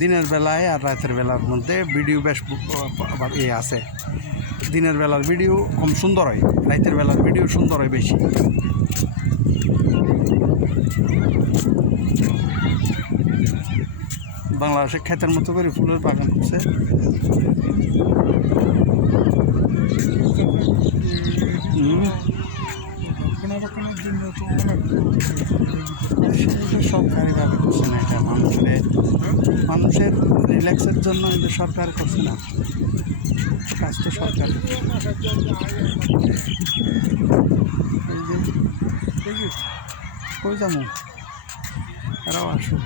দিনের বেলায় আর রাতের বেলার মধ্যে ভিডিও বেশ আছে। দিনের বেলার ভিডিও কম সুন্দর হয়, রাতের বেলার ভিডিও সুন্দর হয় বেশি। বাংলাদেশে ক্ষেতের মতো করে ফুলের বাগান করছে। সরকারিভাবে করছে না, এটা মানুষের রিল্যাক্সের জন্য এটা সরকার করছে না, কাজ তো সরকার। কই যাবো, এরাও আসুক।